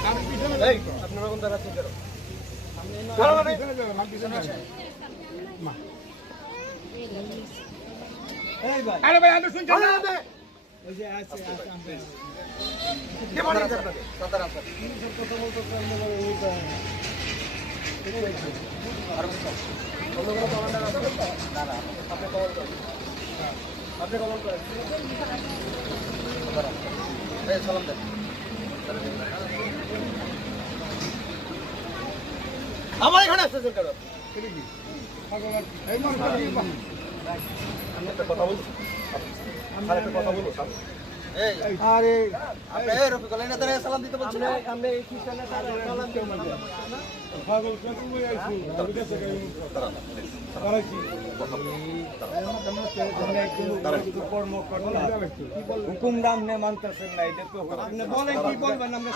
আপনারা কোন জায়গা থেকে আরে ভাই আমি শুনছি না ওই যে আছে কে বলে সদর আছে কথা বলতে আর অন্য কোনো কমান্ডার আছে না না আপনি কল করেন আপনি কল করেন এই সালাম দেন আমার এখানে আসছেন কেন এই মন করে আমি একটা কথা বলছি আর একটা কথা বলবো এই আরে আপনি রফিকুল না তারা সালাম দিতে বলছেন আমরা এই কিসনে তারা সালাম দিতে বলছেন পাগল কত বই আইছি আমি কাছে করাইছি হুকুম নাম নে মানতেছেন না এটা তো আপনি বলেন কি বলবেন আমরা